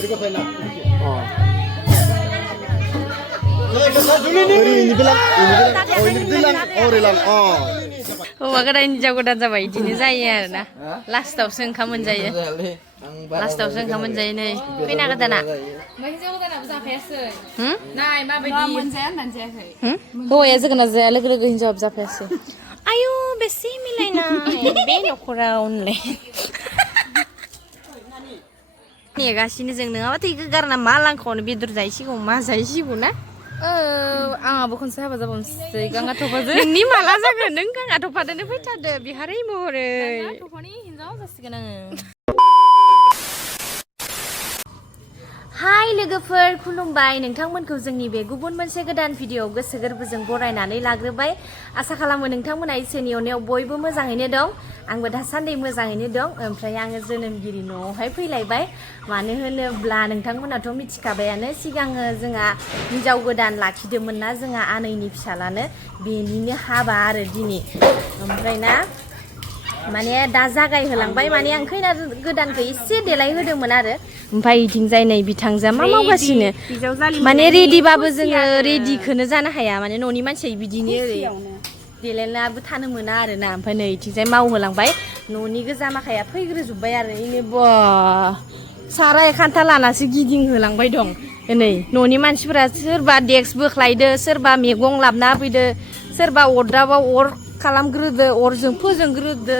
ini bilang hौवा गोदान हिनजाव गोदान जाबाय बिदिनो जायो आरोना लास्टावसो ओंखाम मोनजायो लास्टावसो ओंखाम मोनजायो नै खैना गोदाना हिनजाव गोदानाबो जाफायासै नाय माबायदि मोनजाया होननानै जायाखै हौवाया जोगोनार जाया लोगो लोगो हिनजावाबो जाफायासै आयु बेसे मिलायनाय बे न'खराव होनलाय नेगासिनो जों नङाबाथ' इखौ गारना मा लांखावनो बेदर जाहैसिगौ मा जाहैसिगौ ना आंहाबो खनसे हाबा जाबावनोसै गाङा थफाजों नोंनि माला जागोन नों गाङा थफादोनो फैथारदो बिहारै महरै थफानि हिनजाव जासिगोन आङो हाय लोगोफोर खुलुमबाय नोंथांमोनखौ जोंनि बे गुबुन मोनसे गोदान भिडिअ गोसो गोरबोजों बरायनानै लाग्रोबाय आसा खालामो नोंथांमोना इसोरनि अननायाव बयबो मोजाङैनो दं आंबो दासान्दि मोजाङैनो दं ओमफ्राय आङो जोनोमगिरि न'आवहाय फैलायबाय मानो होनोब्ला नोंथांमोनाथ' मिथिखाबायानो सिगाङो जोंहा हिनजाव गोदान लाखिदोंमोन ना जोंहा आनैनि फिसालानो बेनिनो हाबा आरो दिनै ओमफ्राय ना माने दा जागायहोलांबाय माने आं खैना गोदानखौ एसे देलाय होदोंमोन आरो ओमफ्राय इथिंजाय नै बिथांजोआ मा मावगासिनो माने रेडिबाबो जोङो रेडिखौनो जानो हाया माने न'नि मानसिया बिदिनो ओरै देलायनाबो थानो मोना आरोना ओमफ्राय नै इथिंजाय मावहोलांबाय न'नि गोजा माखाया फैग्रोजोब्बाय आरो इनो बा साराय खान्था लानासो गिदिंहोलांबाय दं नै न'नि मानसिफोरा सोरबा डेक्स बोख्लायदो सोरबा मैगं लाबना होफैदो सोरबा अरदाबाव अर खालामग्रोदो अरजों फोजोंग्रोदो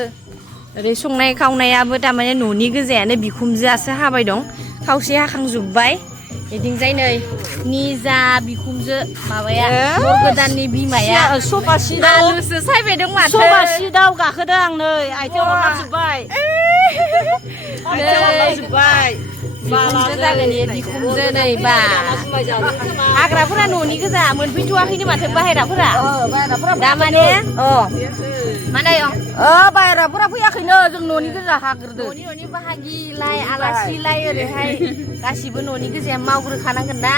ओरै संनाय खावनायाबो थारमाने न'नि गोजायानो बिखुमजोआसो हाबाय दं खावसे हाखांजोब्बाय बिथिंजाय नै निजा बिखुमजो माबाया बर गोदाननि बिमाया आलुसो सायबाय दं माथो सबासि दाउ गाखोदों आं नै आथिं हरलाजोब्बाय बिखुमजो जागोन इयो बिखुमजो नै बा हाग्राफोरा न'नि गोजा मोनफैथ'वाखैनो माथो बाहेराफोरा दा माने माने बाहेराफोरा फैयाखैनो जों न'नि गोजा हाग्रोदो न'नि बाहागिलाय आलासिलाय ओरैहाय गासिबो न'नि गोजाया मावग्रोखानांगोन ना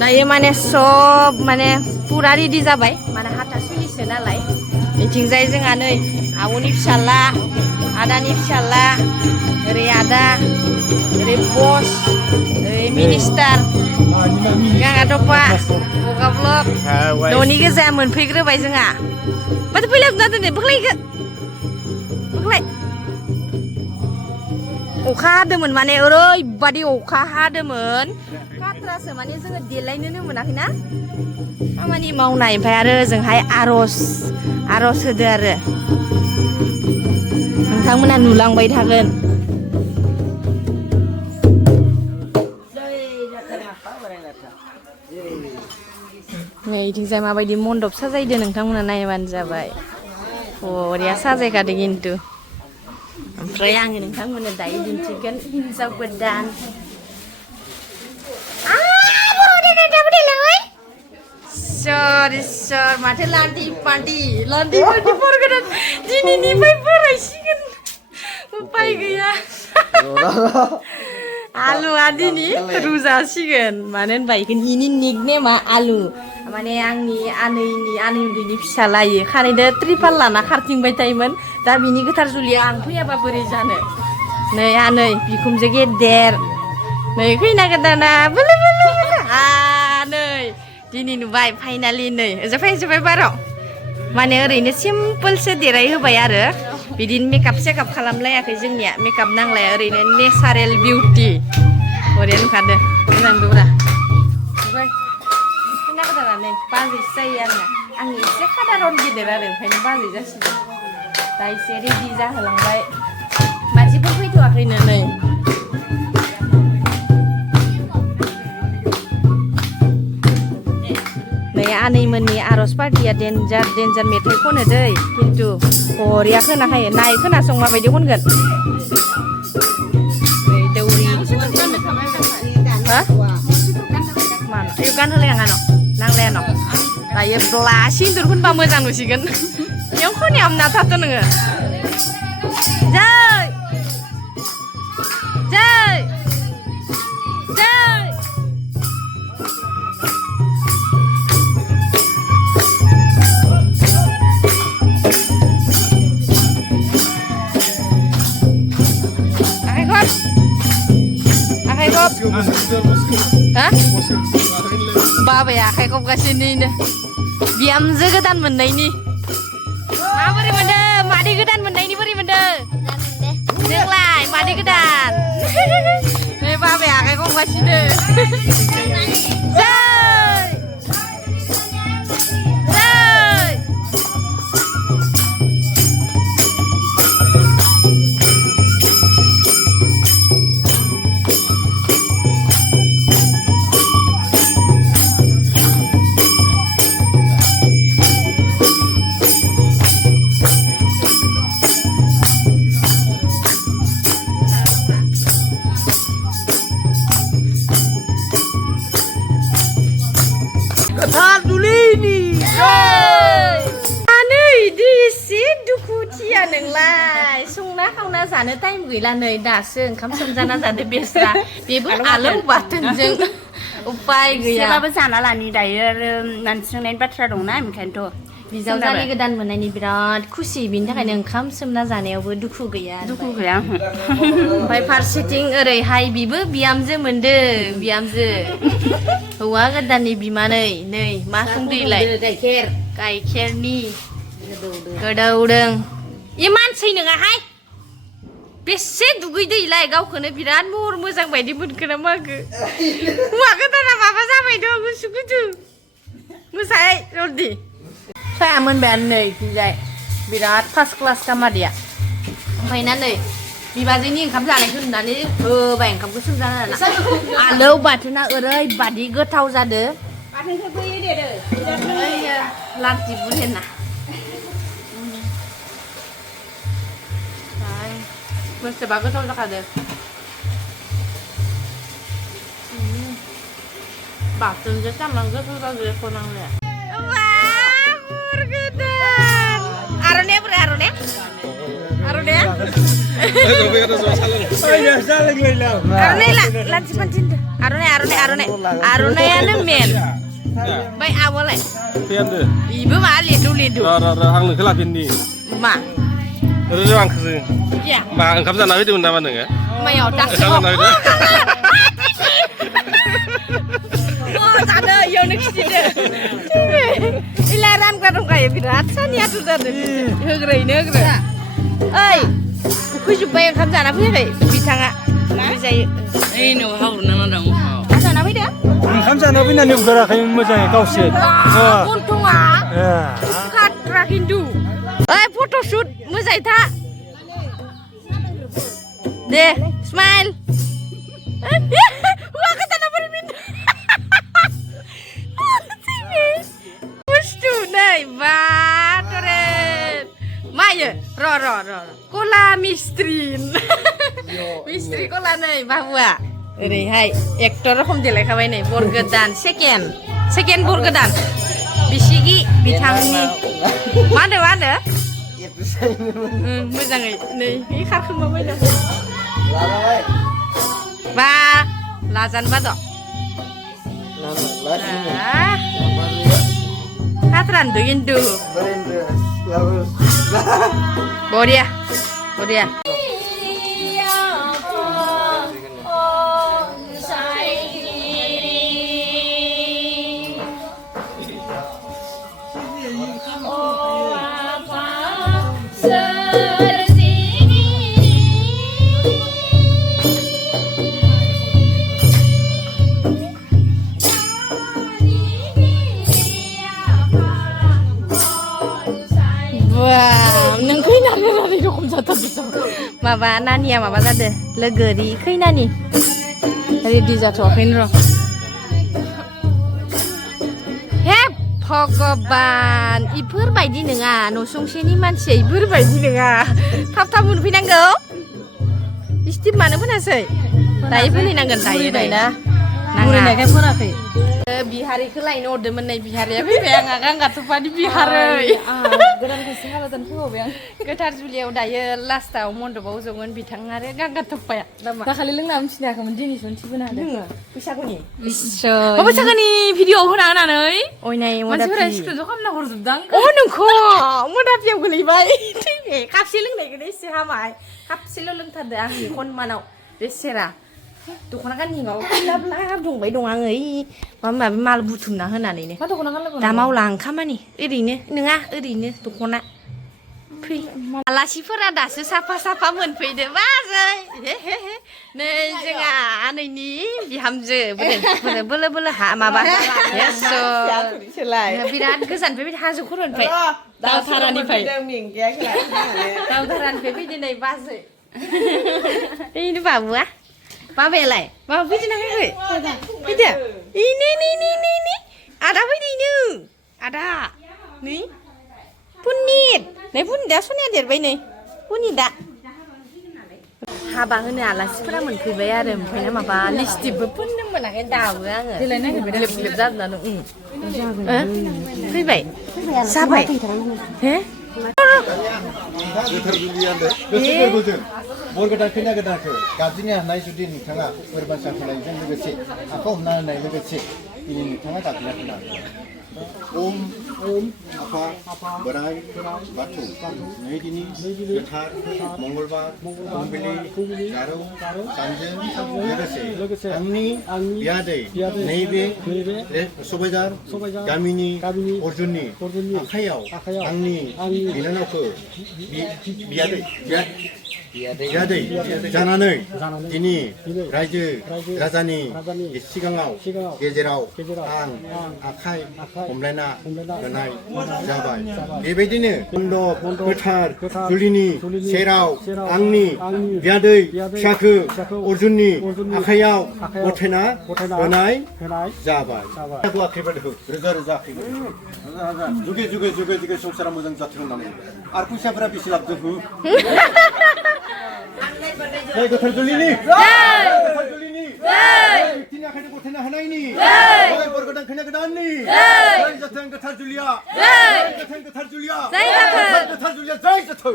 दायो माने सब माने फुरा रेडि जाबाय माने हाथासुनिसो नालाय बिथिंजाय जोंहा नै आब'नि फिसाला आदानि फिसाला ओरै आदा ओरै बस ओरै मिनिस्टार गाङा थफा बगा ब्लक न'नि गोजा मोनफैग्रोबाय जोंहा माथो फैलाय दोनदो बोख्लायखो बोख्लाय अखा हादोंमोन माने ओरैबादि अखा हादोंमोन काट्रासो माने जोङो देलायनोनो मोनाखैना खामानि मावनाय ओमफ्राय आरो ओजोंहाय आर'ज होदो आरो नोंथांमोना नुलांबाय थागोन नै इथिंजाय माबायदि मन्दप साजायदो नोंथांमोना नायबानो जाबाय बरिया साजायखादो खिन्थु ओमफ्राय आङो नोंथांमोननो दायो दिन्थिगोन हिनजाव गोदान इसोर माथो लान्थि पार्टि फरगोदान दिनैनिफ्राय बोरायसिगोन उपाय गैया आलुआ दिनै रुजासिगोन मानो होनबा इनि निकनेमा आलु माने आंनि आनै उन्दैनि फिसालायो खानायदो ट्रिपाल लाना खारथिंबाय थायोमोन दा बिनि गोथार जुलिया आं फैयाबा बोरै जानो नै आनै बिखुमजो गेदेर नै खैना गोदाना बोलो नै दिनै नुबाय फाइनालि नै ओजों बाराव माने ओरैनो सिम्पोलसो देराय होबाय आरो बिदिनो मेकआप सेकआप खालामलायाखै जोंनिया मेकआप नांलाया ओरैनो नेचारेल बिउटि बरिया नुखादो मोजां दुब्रा खैना गोदानानै बाजैसो जायो आंना आंनि एसे खादारन गिदिर आरो ओंखायनो बाजै जासिगोन दा एसे रेडि जाहोलांबाय मानसिफोर फैथ'वाखैनो नै आनैमोननि आर'ज पार्टिया डेन्जार मेथाइ खनो दै खिन्थु बरिया खोनाखायो नाय खोनासं माबायदि खनगोन दौरि हा मानो गान होलाया नांलाया न' दायो ब्ला सिन्दुर फोनबा मोजां नुसिगोन बेयाव खनायाव ना थाथ' नोङो जै आखाइ खब हा बाबाया आखाइ खबगासिनो बिहामजो गोदान मोननायनि माबोरै मोनदों मादै गोदान मोननायनि बोरै मोनदों नोंलाय मादै गोदान बे बाबाया आखाइ खबगासिनो नोंलाय संना खावना जानो टाइम गैला नै दासो ओंखाम सोमजाना जादो बेस्रा बेबो आलौ बाथोनजों उपाय गैया एसेबाबो जाना लानि दायो आरो मानसि सोंनायनि बाथ्रा दंना ओंखायनोथ' बिजावजालि गोदान मोननायनि बिराद खुसि बिनि थाखायनो ओंखाम सोमना जानायावबो दुखु गैया ओमफ्राय फारसेथिं ओरैहाय बिबो बिहामजो मोनदो बिहामजो हौवा गोदाननि बिमानै नै मा संदोलाय गाइखेरनि गोदौदों इ मानसि नङाहाय बेसे दुगैदैलाय गावखौनो बिराद महर मोजां बायदि मोनखोना माखो हौवा गोदाना माबा जाबाय दं गुसु गुसु मोसाय जल्दि साया मोनबायानो नै बिलाय बिराद फार्स्ट क्लास कामारिया ओमफ्राय ना नै बिबाजैनि ओंखाम जानायखौ नुनानै होबाय ओंखामखौ सोमजाना आलौ बाथोना ओरैबादि गोथाव जादो बाथोनखौ बोयो देदो लान्थि बुलेना बेसेबा गोथाव जाखादो बाथोनजों सामब्राम गोथाव जादो खनांनो आर'नाया बोरै आर'नाया लान्थि फान्थि आर'नायानो मेन ओमफ्राय आब'लाय इबो मा लेदु आं नोंखौ लाफिननि मा ओरैनो आंखौसो मा ओंखाम जाना फैदोंमोन नामा नोङो मायाव दासो जानो इयावनो खिथिदो इला रानग्रा दंखायो बिराद सानियाथ' जादों होग्रोयैनो होग्रो ओइ उखैजोब्बाय ओंखाम जाना फैयाखै बिथाङा जायो ओइ न'आव हावरना दं जाना फैदो ओंखाम जाना फैनानै उगाराखैमोन मोजाङै गावसोर गन्थङा खाट्रा खिन्थु ओइ फट'शुट मोजाङै था दे स्माइल हौवा गोदाना बोरै मिनदों बुस्थु नै बाटरे मायो र' कला मिस्ट्रि मिस्ट्रि कला नै बाबुआ ओरैहाय एक्टर रखम देलायखाबाय नै बर गोदान सेकेन्ड बर गोदान बिसिगि बिथांनि मा होनो मोजाङै नै बे खारखोमाबाय दं बा लाजानबा दं खाथ्रानदो खिन्थु बरिया नों खैनानि रानि रखम जाथारदों माबा नानिया माबा जादो लोगोरि खैनानि रेडि जाथ'वाखैनो र' हे भगबान इफोरबायदि नङा नसुंसेनि मानसिया इफोरबायदि नङा थाब मोनफैनांगौ स्टिप मानो फोनासै दायो फोनहैनांगोन दायो ना बुरैनायखाय फोनाखै बिहारिखौ लायनो हरदोंमोन नै बिहारिया फैबाय आंहा गांगाथफानि बिहारै गोदानखौसो हाबा जानो फैबावबाय आं गोथार जुलियाव दायो लास्टाव मन्दपाव जगोन बिथां आरो गांगाथफाया दाखालि लोंना मिथिनो हायाखैमोन दिनैसो मिथिबोनो हादों बैसागुनि बैसागोनि भिडिअ होना होनानै अयनाय मानसिफोरा स्क्रिनशट खालामना हरजोबदां अ नोंखौ मोदाफियाव गोलैबाय थैबाय खापसे लोंनायखौनो एसे हामाय खापसेल' लोंथारदो आंनि खनमानाव बेसेरा दख'ना गानहिङाव लाब लाब दंबाय दं आङो माबा माबि माल बुथुमना होनानैनो मा दख'ना गानलायगौ दा मावला खामानि ओरैनो नङा ओरैनो दख'ना फै आलासिफोरा दासो साफा साफा मोनफैदो बाजै नै जोंहा आनैनि बिहामजो बोलो बोलो हा माबा बिराद गोजाननिफ्राय हाजो खर'निफ्राय दावधारानिफ्राय फैदो नै बाजै बेनो बाबुआ बाबायालाय बाबा फैदोना फैयाखै फैदो नै आदा फैदो आदा नै पुनित नै पुनिता सनिया देरबाय नै पुनिता हाबा होनो आलासिफोरा मोनफैबाय आरो ओमफ्राय माबा लिपस्टिकबो फुननो मोनाखै दाबो आङो ग्लेब ग्लेब जाजोबनानै फैबाय जाबाय हे गोथार जुलियानो बर गोदान खैना गोदानखौ गाबज्रिनो हानाय जुदि नोंथाङा बोरमान साफायनायजों लोगोसे आखाइ हमना होनाय लोगोसे दिनै नोंथाङा गाबज्रिना होनो ओम आफा बोराइ बाथौ नै दिनै गोथार मंगलबार फुंबिलि जारौ सानजों लोगोसे आंनि बियादै नैबे सबायझार गामिनि अर्जुननि आखाइयाव आंनि बिनानावखौ बियादै जानानै दिनै रायजो राजानि सिगाङाव गेजेराव आं आखाइ हमलायना होनाय जाबाय बेबायदिनो मन्दप गोथार जुलिनि सेराव आंनि बियादै फिसाखौ अर्जुननि आखाइयाव गथायना होनाय जाबाय रोजा रोजा जुगे जुगे जुगे जुगे संसारा मोजां जाथों होननानै आरो फैसाफोरा बेसे लाबदों हो गोथार जुलिनि तिनि आखाइजों गथायना होनायनि बर गोदान खैना गोदाननि जाथों गोथार जुलिया गोथार जुलिया जय जाथों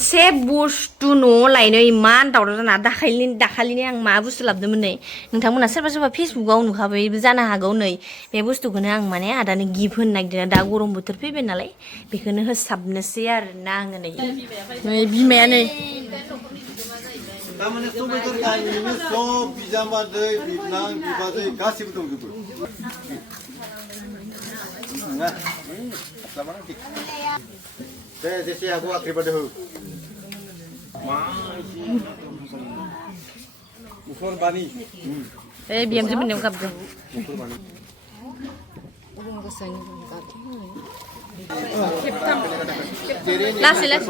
से बुस्थु न'आव लायनो इमान दावराव जाना दाखालिनि आं मा बुस्थु लाबोदोंमोन नै नोंथांमोना सोरबा सोरबा फेसबुकाव नुखाबायबो जानो हागौ नै बे बुस्थुखौनो आं माने आदानो गिफ्ट होनो नागिरदों दा गरम बोथोर फैबाय नालाय बेखौनो होसाबनोसै आरोना आङो नै बिमाया नै तारमाने सबायझार गामिनिनो सब बिजामादै बिबनां बिबाजै गासिबो दंजोबो दे जेसे हागौ आखिरबाद हो मुफर बानि बिहामजो मोननायाव गाबदों लासै लासै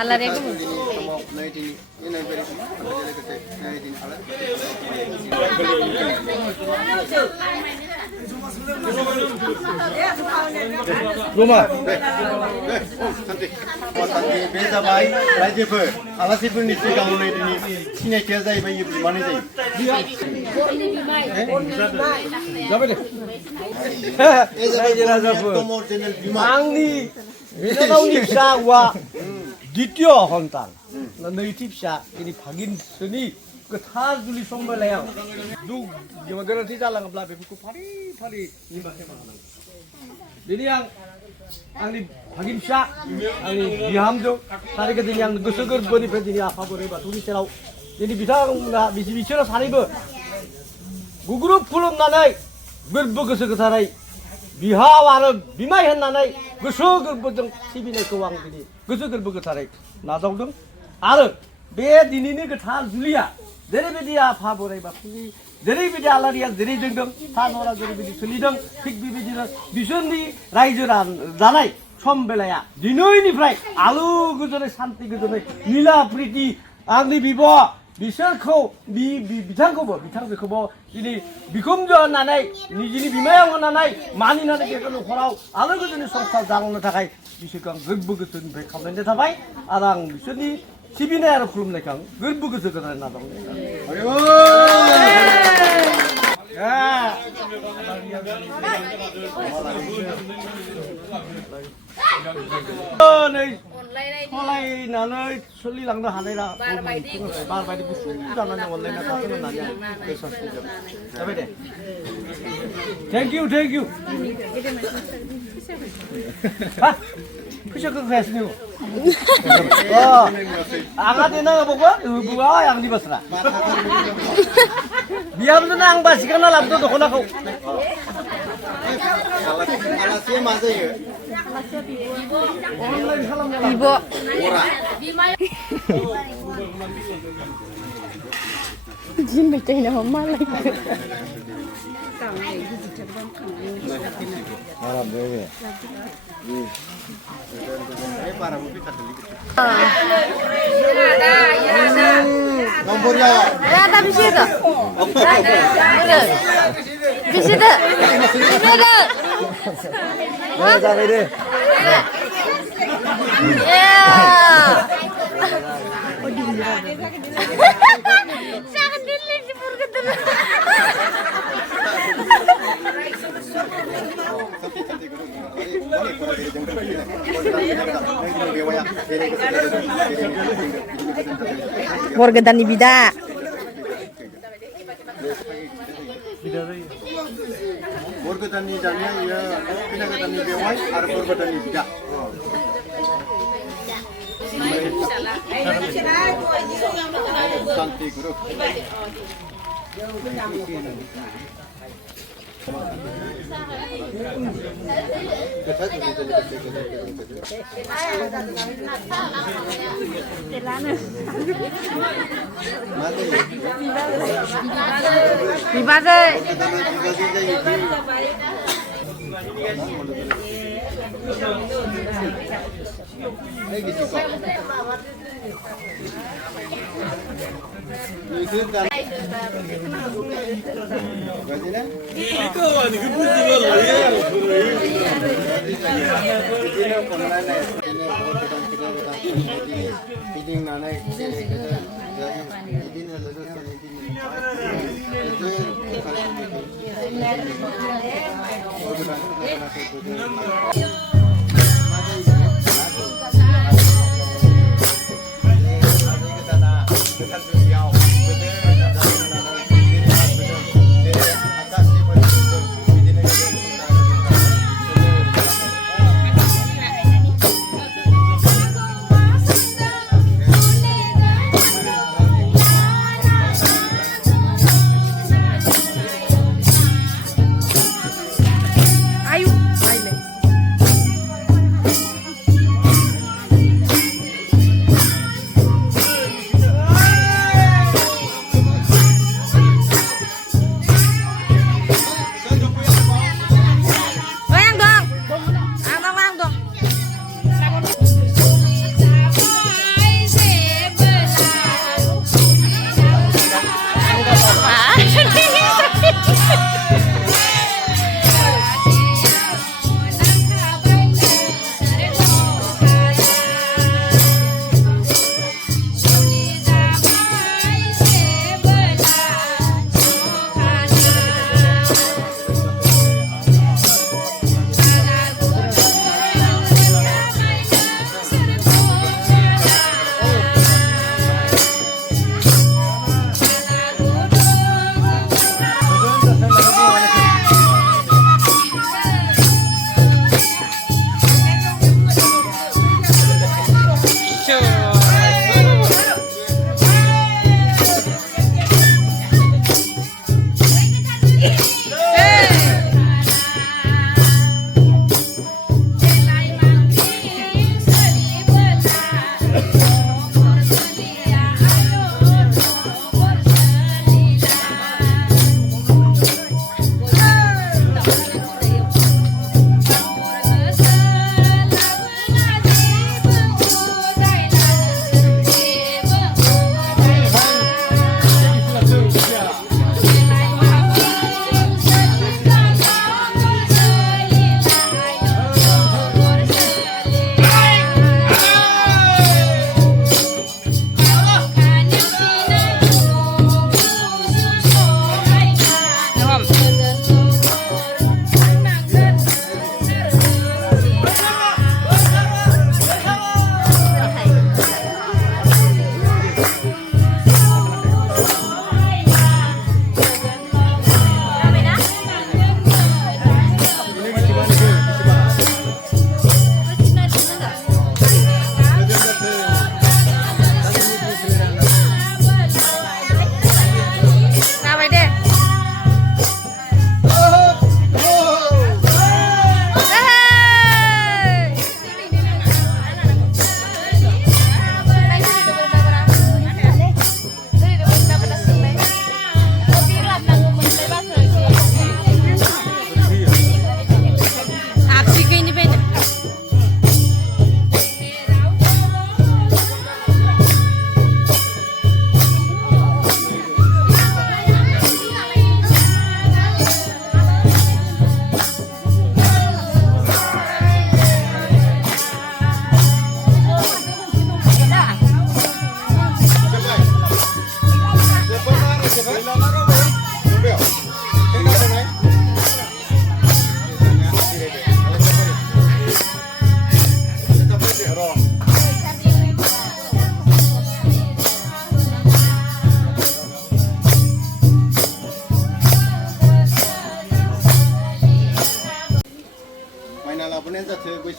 आलारिया गोबाव बे जाबाय रायजोफोर आलासिफोरनि सिगाङाव नै दिनै सिनायथिया जाहैबाय बिमानै जायो आंनि बिनानावनि फिसा हौवा द्वितीय सन्तान नैथि फिसा दिनै भागिनसोनि गोथार जुलि सम बेलायाव गोरोन्थि जालाङोब्ला बेफोरखौ फारि फारि निमाहा होनांगौ दिनै आंनि भागिन फिसा आंनि बिहामजो सानैखौ दिनै आं गोसो गोरबोनिफ्राय दिनै आफा बोराइ बाथौनि सेराव दिनै बिथांमोना बिसोरो सानैबो गुग्रुब खुलुमनानै गोरबो गोसो गोथारै बिहाव आरो बिमाय होननानै गोसो गोरबोजों सिबिनायखौ आं दिनै गोसो गोरबो गोथारै नाजावदों आरो बे दिनैनि गोथार जुलिया जेरैबायदि आफा बोराइ बाथौनि जेरैबायदि आलारिया जेरै जोंदों सानहरा जेरैबायदि सोलिदों थिग बेबायदिनो बिसोरनि रायजो जानाय सम बेलाया दिनैनिफ्राय आलो गोजोनै सान्ति गोजोनै मिला प्रिति आंनि बिब' बिसोरखौ बिथांजोखौबो दिनै बिखुमजो होननानै निजिनि बिमायाव होननानै मानिनानै बे न'खराव आलो गोजोनै संसार जालांनो थाखाय बिसोरखौ आं गोरबो गोसोनिफ्राय खावलायनाय थाबाय आरो आं बिसोरनि सिबिनाय आरो खुलुमनायखौ आं गोरबो गोसो गोथारै नाजावनाय सलायनानै सोलिलांनो हानाय बार बायदि गुसु जानानै अनलायना थाथों होननानै जाबाय दे thank you 그저 그거 했으니. 아가들 나가 보고 뭐야 양디 벗어라. 미암도 낭바 시간 날 앞도 도나고. 알았어요, 맞아요. 이거 Jin phải chơi nào mà lại nomornya Ya, tapi situ. Di situ. 자, 이래. Ya. Jangan dilipur ke terus. Warga dan ibida. borgodanni jamnya ya pinagodanni bewai ar borgodanni tidak santi guru Dipakai.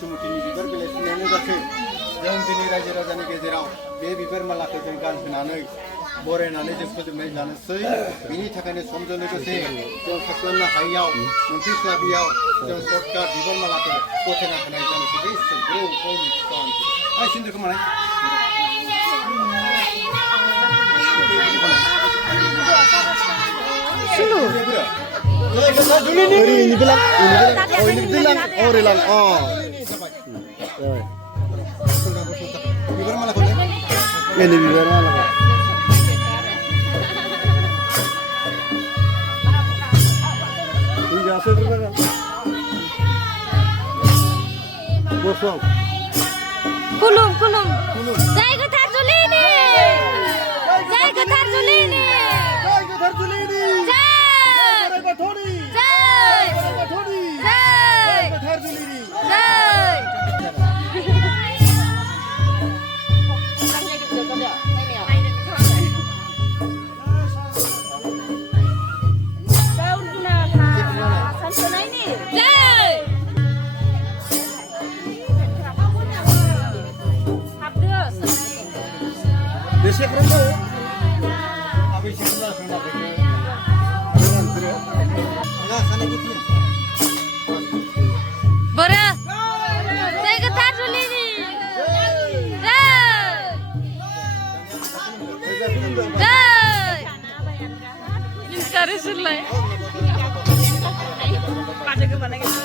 बैसुमुतिनि बिबार बिलाइ थुनायानो जाथों जों दिनै रायजो राजानि गेजेराव बे बिबार मालाखौ जों गानहोनानै बरायनानै जों फोजोबनाय जानोसै बिनि थाखायनो समजों लोगोसे जों खालामनो हायैयाव मोनफैस्लाबियाव जों सर्टकाट बिबार मालाखौ गथायना होनाय जानोसै बे सोद्रौ आइ सिन्दुरखौ माने ini bilang, oh relang, oh. Bibar malah kau ini bibar malah. Ini jasa tu kan? Bosong. Kulum. Jai Gothar Julini. Jai Gothar Julini. Desa kerana, habis sekolah sana pergi. Enggak sana gitu. Bora. Jai Gothar Julini. Jai. Inspirasi sulai. Pada ke mana gitu?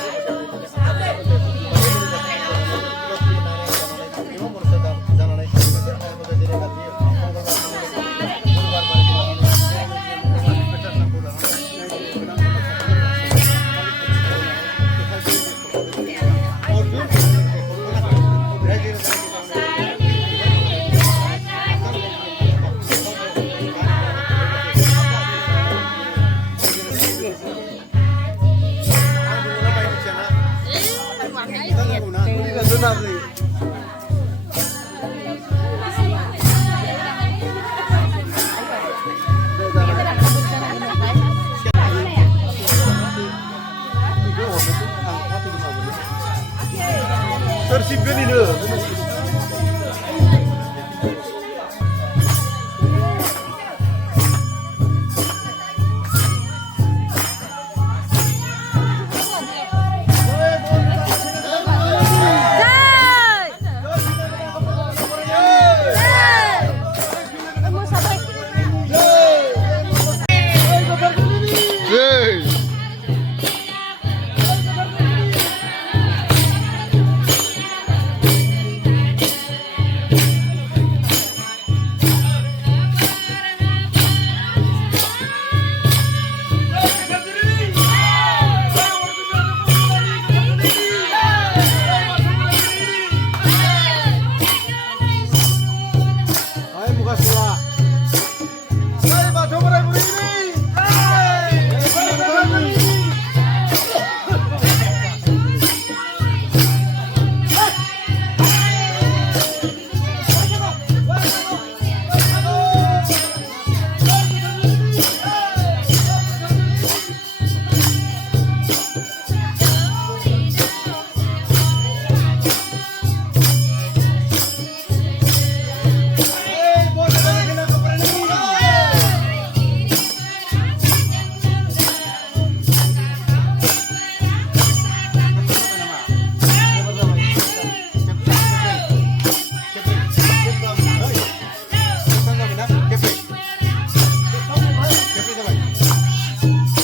Tersibkan ini.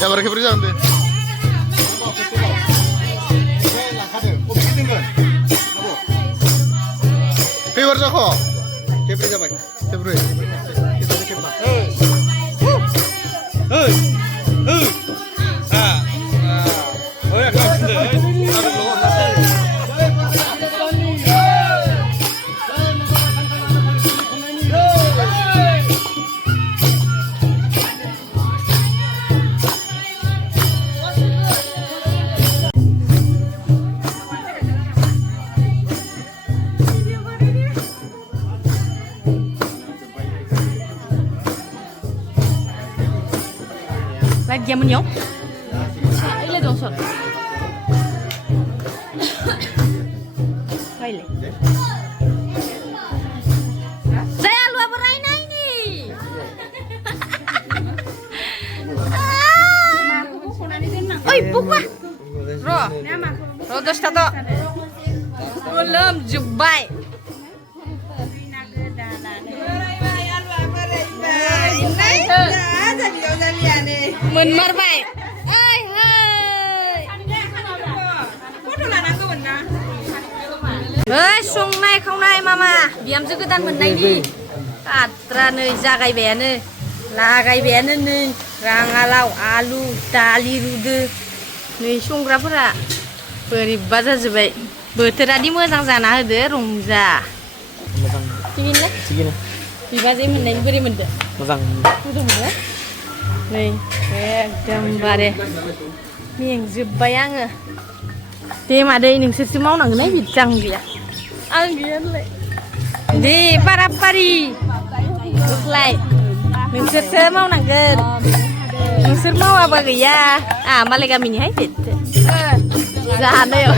Ya mereka beri jangan Piwar Joko. Kepri siapa? Kepri. Kita kepri. Oh ya, kau sendiri. Dia menyok. Ile dong sot. रायलाय जाय आलुआबो रायनायनि ओइ बुबा र' दसथा लोमजोब्बाय मोनमारबाय संनाय खावनाय मामा बिहामजो गोदान मोननायनि आद्रा नै जागायबायानो लागायबायानो नै राङालाव आलु दालि रुदो नै संग्राफोरा बोरैबा जाजोब्बाय बोथोरादि मोजां जाना होदो रंजा थिगैनो बिबाजै मोननायनि बोरै मोनदो मोजां मोनो नै एकदमबारे मेंजोब्बाय आङो दे मादै नोंसोरसो मावनांगोन बिदि आं गैया होनलाय दे पारापारि होख्लाय नोंसोरसो मावनांगोन नोंसोर मावाबा गैया मालाय गामिनिहाय जानायाव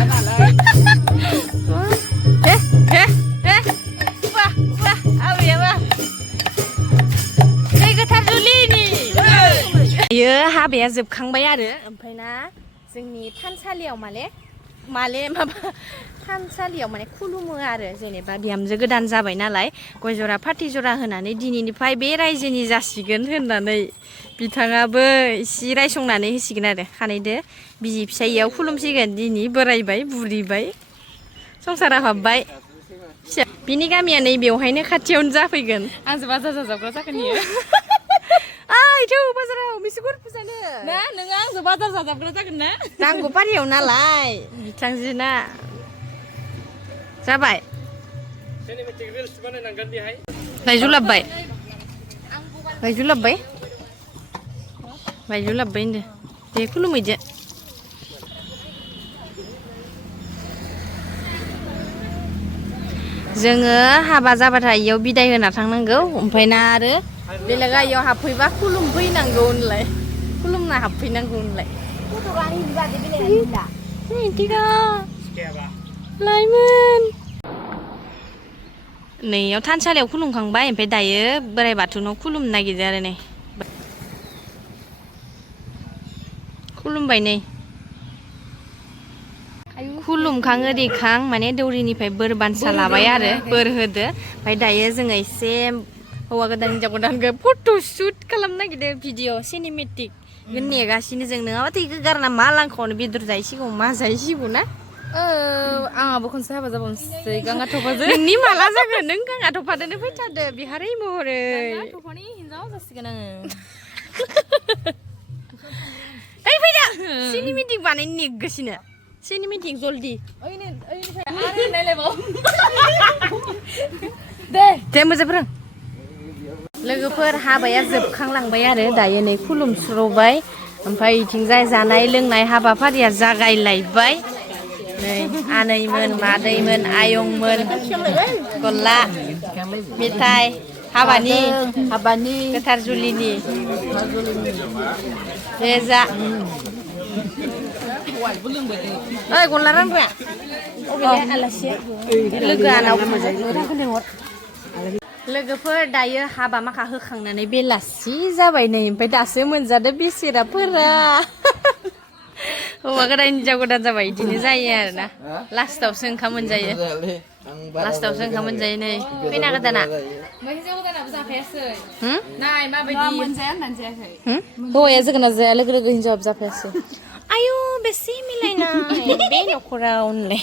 दै गोथार जुलिनि बेयो हाबाया जोबखांबाय आरो ओमफ्राय ना जोंनि थानसालियाव माबा थानसालियाव खुलुमो आरो जेनेबा बिहामजो गोदान जाबाय नालाय गय जरा फाथै जरा होनानै दिनैनिफ्राय बे रायजोनि जासिगोन होननानै बिथाङाबो इसे रायसंनानै होसिगोन आरो खानैदो बिसि फिसाइयाव खुलुमसिगोन दिनै बोरायबाय बुरिबाय संसारा हाबबाय बिनि गामिया नै बेवहायनो खाथियावनो जाफैगोन आंजों बाजार जाजाबग्रा जागोन इयो थौ बाजाराव मिसुगुर फुजानो ना नोङो आंजों बाजार जाजाबग्रा जागोन ना नांगौ पारियाव नालाय बिथांजोना जाबाय बायजु लाबबाय होनदो दे खुलुमहैदो जोङो हाबा जाबाथाय इयाव बिदाय होना थांनांगौ ओमफ्राय ना आरो बेलेगा इयाव हाबफैबा खुलुमफैनांगौ होनलाय खुलुमना हाबफैनांगौ होनलाय लाइमोन नैयाव थानसालियाव खुलुमखांबाय ओमफ्राय दायो बोराइ बाथौनाव खुलुमनो नागिरदों आरो नै खुलुमबाय नै खुलुमखाङो दैखां माने दौरिनिफ्राय बोर बान्सा लाबाय आरो बोर होदो ओमफ्राय दायो जोङो एसे हौवा गोदान हिन्जाव गोदानखौ फट' शुट खालामनो नागिरदों भिडिअ सिनेमेटिक नेगासिनो जों नङाबाथ' इखौ गारना मा लांखावनो बेदर जाहैसिगौ मा जाहैसिगौ ना आंहाबो खनसे हाबा जाबावनोसै गाङा थफाजों नोंनि माला जागोन नों गाङा थफादोनो फैथारदो बिहारै महरै थफानि हिन्जाव जासिगोन आङो ओइ फैदा सिनेमेटिक बानायनो नेगासिनो सिनेमेटिक जल्दि दे मोजां फोरों लोगोफोर हाबाया जोबखांलांबाय आरो दायो नै खुलुमस्रबाय ओमफ्राय इथिंजाय जानाय लोंनाय हाबाफारिया जागायलायबाय नै आनैमोन मादैमोन आयंमोन गल्ला मेथाइ हाबानि गोथार जुलिनि दे जा ओइ गल्ला रानग्रा लोगोफोर दायो हाबा माखा होखांनानै बेलासि जाबाय नै ओमफ्राय दासो मोनजादो बेसेराफोरा हौवा गोदान हिन्जाव गोदान जाबाय बिदिनो जायो आरोना लास्टावसो ओंखाम मोनजायो नै खैना गोदाना हिन्जाव गोदानाबो जाफायासै नाय माबायदि मोनजाया होननानै जायाखै हौवाया जोगोना जाया लोगो हिन्जावाबो जाफायासै आयु बेसे मिलायनाय बे न'खराव होनलाय